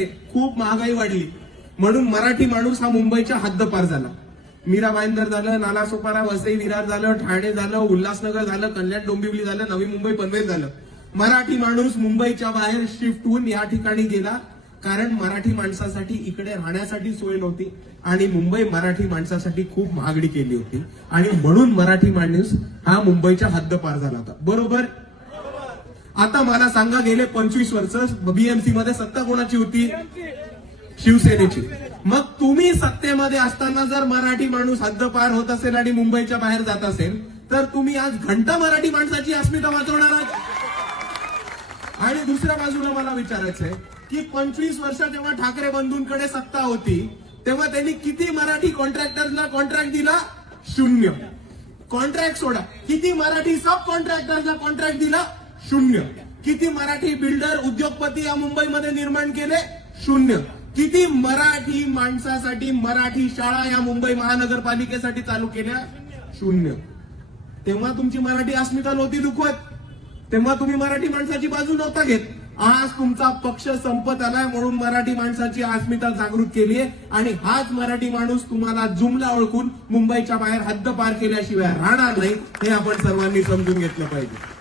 मुंबईमध्ये खूप महागाई वाढली, म्हणून मराठी माणूस हा मुंबईच्या हद्दपार झाला. मीरा भाईंदर झालं, नालासोपारा, वसई विरार झालं, ठाणे झालं, उल्हासनगर झालं, कल्याण डोंबिवली झालं, नवी मुंबई पनवेल झालं. मराठी माणूस मुंबईच्या बाहेर शिफ्ट होऊन या ठिकाणी गेला, कारण मराठी माणसासाठी इकडे राहण्यासाठी सोय नव्हती आणि मुंबई मराठी माणसासाठी खूप महागडी केली होती आणि म्हणून मराठी माणूस हा मुंबईच्या हद्दपार झाला होता. बरोबर. आता मला सांगा, गेले 25 वर्ष बीएमसी मध्ये सत्ता कोणाची होती? शिवसेनेची. मग तुम्ही सत्तेमध्ये असताना जर मराठी माणूस हद्दपार होत असेल आणि मुंबईच्या बाहेर जात असेल, तर तुम्ही आज घंटा मराठी माणसाची अस्मिता वाचवणार आहात. आणि दुसऱ्या बाजूला मला विचारायचंय की 25 वर्ष जेव्हा ठाकरे बंधूंकडे सत्ता होती, तेव्हा त्यांनी किती मराठी कॉन्ट्रॅक्टरला कॉन्ट्रॅक्ट दिला? 0. कॉन्ट्रॅक्ट सोडा, किती मराठी सब कॉन्ट्रॅक्टरला कॉन्ट्रॅक्ट दिला? 0. किती मराठी बिल्डर उद्योगपती या मुंबईमध्ये निर्माण केले? 0. किती मराठी माणसासाठी मराठी शाळा या मुंबई महानगरपालिकेसाठी चालू केल्या? 0. तेव्हा तुमची मराठी अस्मिता नव्हती दुखवत, तेव्हा तुम्ही मराठी माणसाची बाजू नव्हता घेत. आज तुमचा पक्ष संपत आलाय म्हणून मराठी माणसाची अस्मिता जागृत केली आहे आणि हाच मराठी माणूस तुम्हाला जुमला ओळखून मुंबईच्या बाहेर हद्दपार केल्याशिवाय राहणार नाही, हे आपण सर्वांनी समजून घेतलं पाहिजे.